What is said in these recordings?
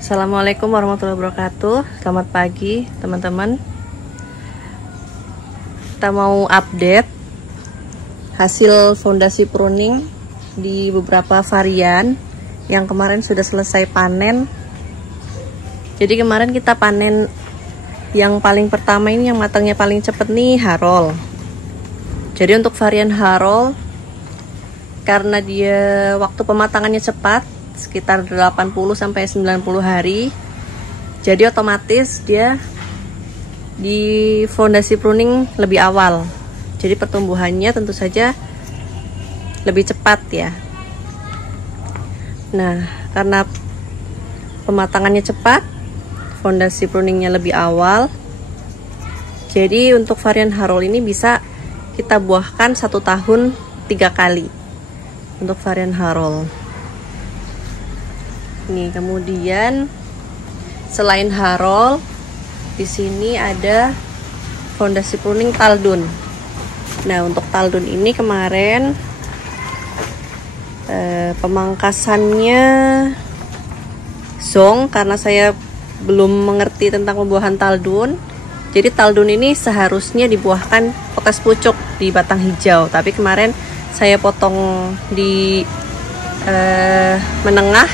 Assalamualaikum warahmatullahi wabarakatuh. Selamat pagi teman-teman. Kita mau update hasil fondasi pruning di beberapa varian yang kemarin sudah selesai panen. Jadi kemarin kita panen yang paling pertama ini, yang matangnya paling cepet nih, Harol. Jadi untuk varian Harol, karena dia waktu pematangannya cepat, sekitar 80-90 hari, jadi otomatis dia di fondasi pruning lebih awal. Jadi pertumbuhannya tentu saja lebih cepat ya. Nah, karena pematangannya cepat, fondasi pruningnya lebih awal, jadi untuk varian Harol ini bisa kita buahkan 1 tahun 3 kali untuk varian Harol. Nih, kemudian selain Harol, di sini ada fondasi pruning Taldun. Nah, untuk Taldun ini kemarin pemangkasannya zong, karena saya belum mengerti tentang pembuahan Taldun. Jadi Taldun ini seharusnya dibuahkan potes pucuk di batang hijau, tapi kemarin saya potong di menengah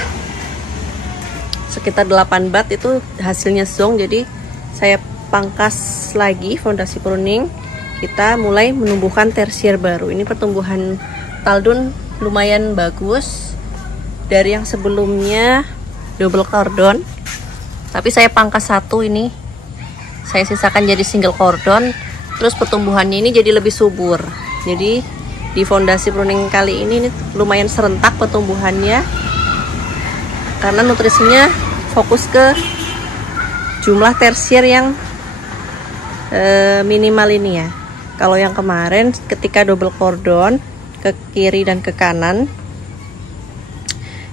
sekitar 8 bat, itu hasilnya zong. Jadi saya pangkas lagi fondasi pruning, kita mulai menumbuhkan tersier baru. Ini pertumbuhan Taldun lumayan bagus dari yang sebelumnya double cordon, tapi saya pangkas satu, ini saya sisakan jadi single cordon. Terus pertumbuhannya ini jadi lebih subur. Jadi di fondasi pruning kali ini lumayan serentak pertumbuhannya, karena nutrisinya fokus ke jumlah tersier yang minimal ini ya. Kalau yang kemarin ketika double cordon ke kiri dan ke kanan,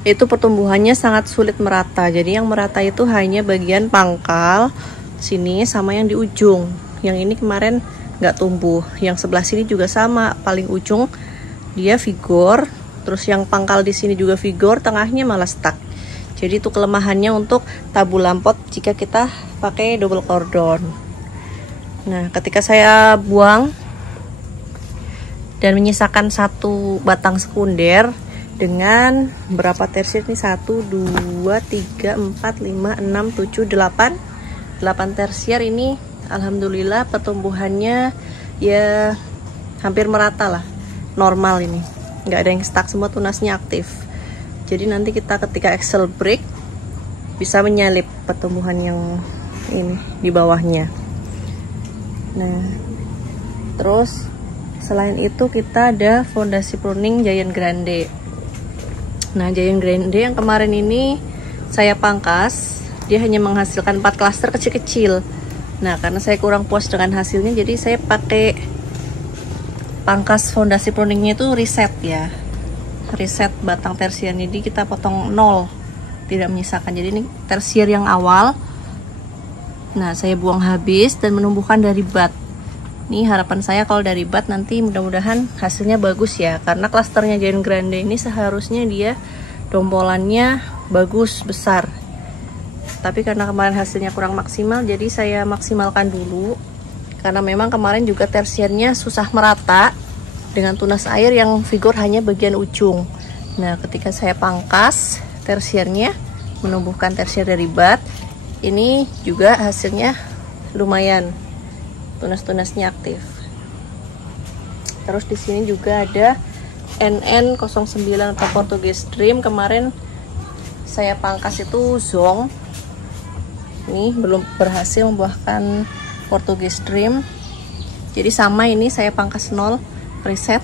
itu pertumbuhannya sangat sulit merata. Jadi yang merata itu hanya bagian pangkal sini sama yang di ujung. Yang ini kemarin nggak tumbuh. Yang sebelah sini juga sama, paling ujung dia vigor, terus yang pangkal di sini juga vigor, tengahnya malah stuck. Jadi itu kelemahannya untuk tabu lampot jika kita pakai double cordon. Nah, ketika saya buang dan menyisakan 1 batang sekunder dengan berapa tersier nih, 1, 2, 3, 4, 5, 6, 7, 8 tersier ini, alhamdulillah pertumbuhannya ya hampir merata lah, normal ini, nggak ada yang stuck, semua tunasnya aktif. Jadi nanti kita ketika axle break bisa menyalip pertumbuhan yang ini di bawahnya. Nah, terus selain itu kita ada fondasi pruning Giant Grande. Nah, Giant Grande yang kemarin ini saya pangkas, dia hanya menghasilkan 4 klaster kecil-kecil. Nah, karena saya kurang puas dengan hasilnya, jadi saya pakai pangkas fondasi pruningnya itu reset ya. Reset batang tersier ini kita potong 0, tidak menyisakan. Jadi ini tersier yang awal. Nah, saya buang habis dan menumbuhkan dari bat. Ini harapan saya kalau dari bat nanti mudah-mudahan hasilnya bagus ya, karena klasternya Giant Grande ini seharusnya dia dompolannya bagus, besar. Tapi karena kemarin hasilnya kurang maksimal, jadi saya maksimalkan dulu. Karena memang kemarin juga tersiernya susah merata dengan tunas air yang vigor hanya bagian ujung. Nah, ketika saya pangkas tersiernya, menumbuhkan tersier dari bat, ini juga hasilnya lumayan, tunas-tunasnya aktif. Terus di sini juga ada NN09 atau Portuguese Dream. Kemarin saya pangkas itu zong. Ini belum berhasil membuahkan Portuguese Dream. Jadi sama, ini saya pangkas 0, reset.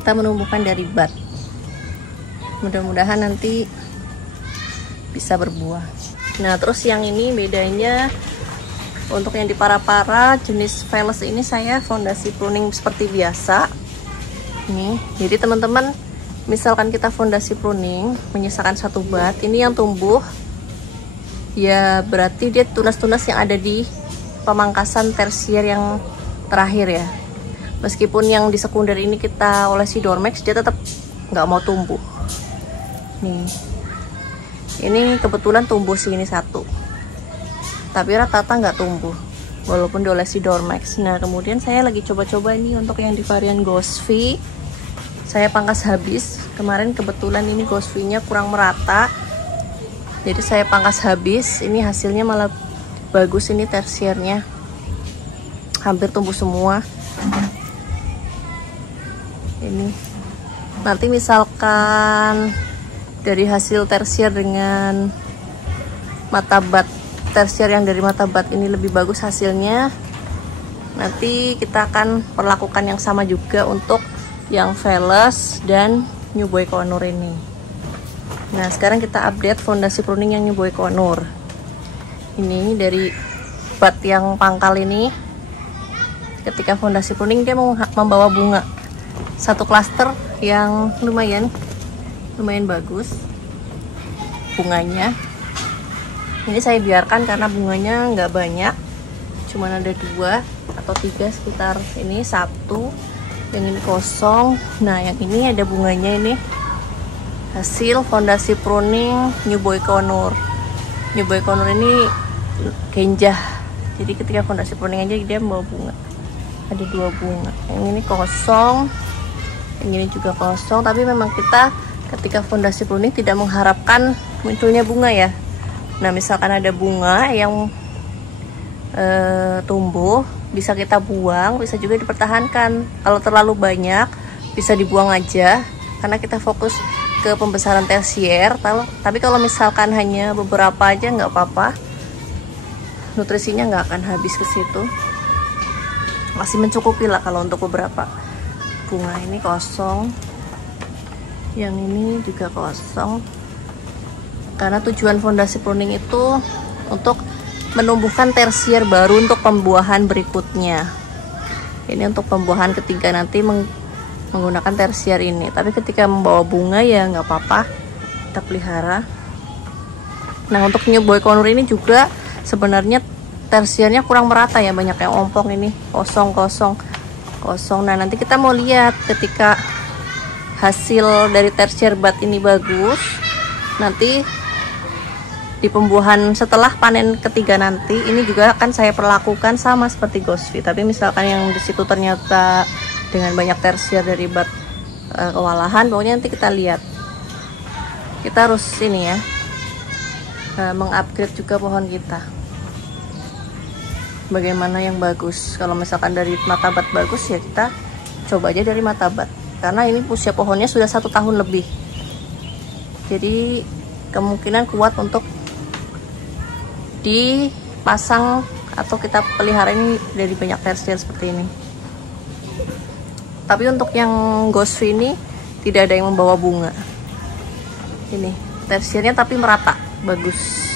Kita menumbuhkan dari bat. Mudah-mudahan nanti bisa berbuah. Nah, terus yang ini bedanya, untuk yang di para-para jenis Veles ini saya fondasi pruning seperti biasa. Nih, jadi teman-teman, misalkan kita fondasi pruning menyisakan 1 bat, ini yang tumbuh ya berarti dia tunas-tunas yang ada di pemangkasan tersier yang terakhir ya. Meskipun yang di sekunder ini kita olesi Dormex, dia tetap nggak mau tumbuh. Nih, Ini kebetulan tumbuh sini satu, tapi rata-rata nggak tumbuh walaupun diolesi Dormex. Nah kemudian saya lagi coba-coba ini untuk yang di varian Ghostfy. Saya pangkas habis. Kemarin kebetulan ini Ghostfy-nya kurang merata, jadi saya pangkas habis. Ini hasilnya malah bagus. Ini tersiernya hampir tumbuh semua. Ini nanti misalkan dari hasil tersier dengan mata bat, tersier yang dari mata bat ini lebih bagus hasilnya, nanti kita akan perlakukan yang sama juga untuk yang Veles dan New Boykonur ini. Nah sekarang kita update fondasi pruning yang New Boykonur. Ini dari bat yang pangkal ini, ketika fondasi pruning dia membawa bunga satu klaster yang lumayan bagus bunganya. Ini saya biarkan karena bunganya nggak banyak, cuman ada 2 atau 3 sekitar ini, 1 yang ini kosong. Nah yang ini ada bunganya. Ini hasil fondasi pruning New Boykonur. New Boykonur ini genjah, jadi ketika fondasi pruning aja dia membawa bunga. Ada 2 bunga. Yang ini kosong, yang ini juga kosong. Tapi memang kita ketika fondasi pruning tidak mengharapkan munculnya bunga ya. Nah misalkan ada bunga yang tumbuh, bisa kita buang, bisa juga dipertahankan. Kalau terlalu banyak bisa dibuang aja karena kita fokus ke pembesaran tersier. Tapi kalau misalkan hanya beberapa aja nggak apa-apa, nutrisinya nggak akan habis ke situ, masih mencukupi lah kalau untuk beberapa bunga. Ini kosong, yang ini juga kosong, karena tujuan fondasi pruning itu untuk menumbuhkan tersier baru untuk pembuahan berikutnya. Ini untuk pembuahan ketiga nanti menggunakan tersier ini. Tapi ketika membawa bunga ya nggak apa-apa, kita pelihara. Nah untuk New Boykonur ini juga sebenarnya tersiernya kurang merata ya, banyak yang ompong. Ini kosong. Nah nanti kita mau lihat ketika hasil dari tersier bat ini bagus, nanti di pembuahan setelah panen ketiga nanti ini juga akan saya perlakukan sama seperti Ghostfy. Tapi misalkan yang di situ ternyata dengan banyak tersier dari bat kewalahan, pokoknya nanti kita lihat. Kita harus ini ya, mengupgrade juga pohon kita. Bagaimana yang bagus? Kalau misalkan dari mata bat bagus ya kita coba aja dari mata bat. Karena ini usia pohonnya sudah 1 tahun lebih, jadi kemungkinan kuat untuk dipasang atau kita pelihara ini dari banyak tersier seperti ini. Tapi untuk yang Ghostfy ini tidak ada yang membawa bunga. Ini tersiernya tapi merata, bagus.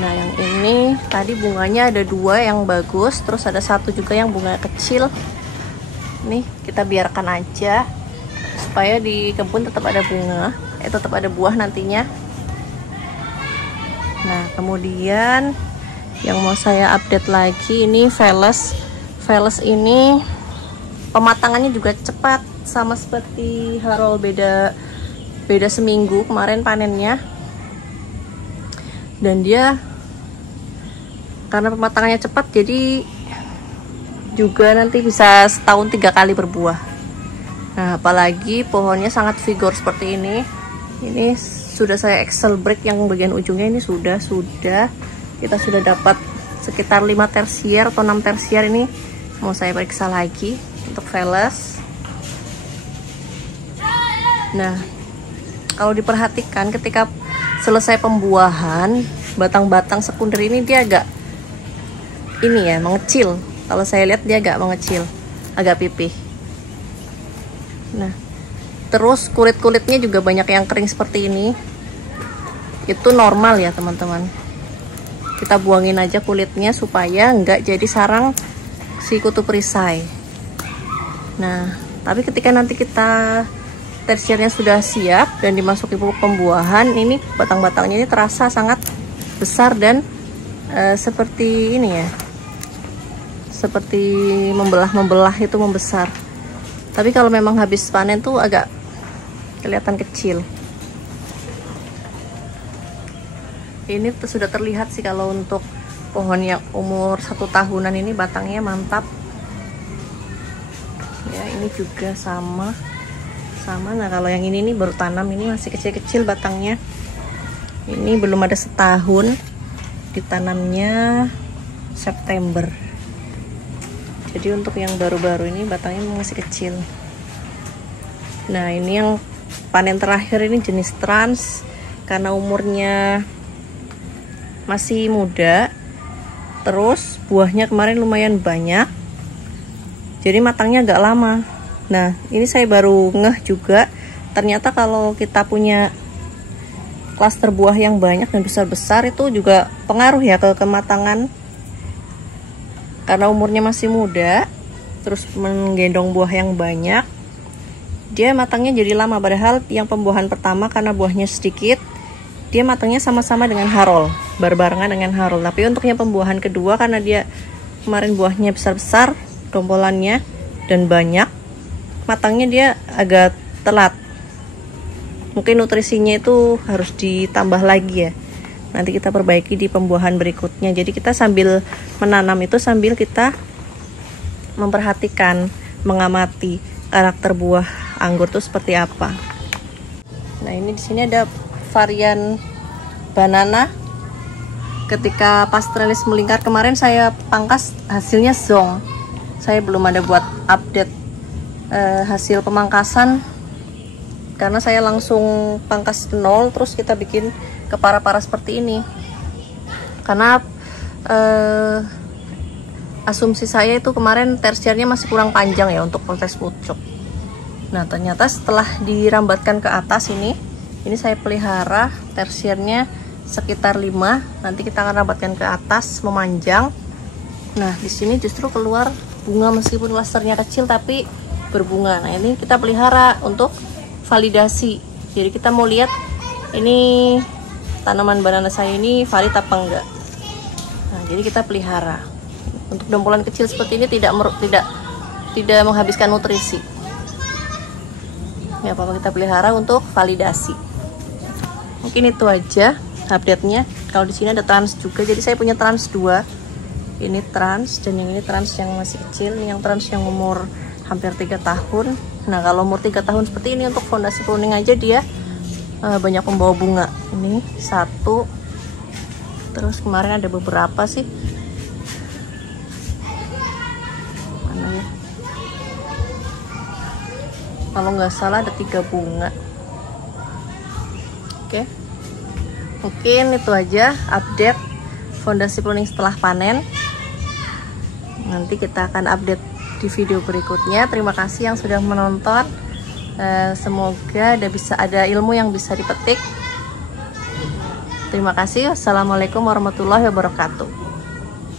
Nah yang ini tadi bunganya ada 2 yang bagus, terus ada 1 juga yang bunga kecil. Nih kita biarkan aja supaya di kebun tetap ada bunga, tetap ada buah nantinya. Nah kemudian yang mau saya update lagi ini Veles. Veles ini pematangannya juga cepat, sama seperti Harold, beda seminggu kemarin panennya. Dan dia karena pematangannya cepat, jadi juga nanti bisa setahun 3 kali berbuah. Nah apalagi pohonnya sangat vigor seperti ini. Ini sudah saya excel break yang bagian ujungnya ini sudah kita sudah dapat sekitar 5 tersier atau 6 tersier. Ini mau saya periksa lagi untuk Veles. Nah kalau diperhatikan ketika selesai pembuahan, batang-batang sekunder ini dia agak ini ya, mengecil. Kalau saya lihat dia agak mengecil, agak pipih. Nah terus kulit-kulitnya juga banyak yang kering seperti ini. Itu normal ya teman-teman, kita buangin aja kulitnya supaya nggak jadi sarang si kutu perisai. Nah tapi ketika nanti kita tersiernya sudah siap dan dimasuki pupuk pembuahan, ini batang-batangnya ini terasa sangat besar dan seperti ini ya, seperti membelah itu membesar. Tapi kalau memang habis panen tuh agak kelihatan kecil. Ini sudah terlihat sih kalau untuk pohon yang umur 1 tahunan ini batangnya mantap ya. Ini juga sama. Nah kalau yang ini nih baru tanam, ini masih kecil-kecil batangnya. Ini belum ada setahun, ditanamnya September. Jadi untuk yang baru-baru ini batangnya masih kecil. Nah ini yang panen terakhir ini jenis trans, karena umurnya masih muda, terus buahnya kemarin lumayan banyak, jadi matangnya agak lama. Nah ini saya baru ngeh juga, ternyata kalau kita punya klaster buah yang banyak dan besar-besar itu juga pengaruh ya ke kematangan. Karena umurnya masih muda, terus menggendong buah yang banyak, dia matangnya jadi lama. Padahal yang pembuahan pertama karena buahnya sedikit, dia matangnya sama-sama dengan harol, berbarengan dengan harol. Tapi untuk yang pembuahan kedua, karena dia kemarin buahnya besar-besar, dompolannya dan banyak, matangnya dia agak telat. Mungkin nutrisinya itu harus ditambah lagi ya. Nanti kita perbaiki di pembuahan berikutnya. Jadi kita sambil menanam itu sambil kita memperhatikan, mengamati karakter buah anggur itu seperti apa. Nah ini di sini ada varian banana. Ketika pasterelis melingkar kemarin saya pangkas, hasilnya zong. Saya belum ada buat update hasil pemangkasan, karena saya langsung pangkas ke nol, terus kita bikin kepara-para seperti ini. Karena asumsi saya itu kemarin tersiernya masih kurang panjang ya untuk proses pucuk. Nah ternyata setelah dirambatkan ke atas ini saya pelihara tersiernya sekitar 5. Nanti kita akan rambatkan ke atas memanjang. Nah di sini justru keluar bunga, meskipun klasternya kecil tapi berbunga. Nah ini kita pelihara untuk validasi. Jadi kita mau lihat ini tanaman banana saya ini valid apa enggak. Nah jadi kita pelihara. Untuk dompolan kecil seperti ini tidak menghabiskan nutrisi. Ya apa kita pelihara untuk validasi. Mungkin itu aja update-nya. Kalau di sini ada trans juga, jadi saya punya trans 2. Ini trans dan yang ini trans yang masih kecil. Ini yang trans yang umur hampir 3 tahun. Nah kalau umur 3 tahun seperti ini untuk fondasi pruning aja dia banyak membawa bunga. Ini 1, terus kemarin ada beberapa sih. Mana ya? Kalau nggak salah ada 3 bunga. Oke, mungkin itu aja update fondasi pruning setelah panen. Nanti kita akan update di video berikutnya. Terima kasih yang sudah menonton. Semoga ada ilmu yang bisa dipetik. Terima kasih. Wassalamualaikum warahmatullahi wabarakatuh.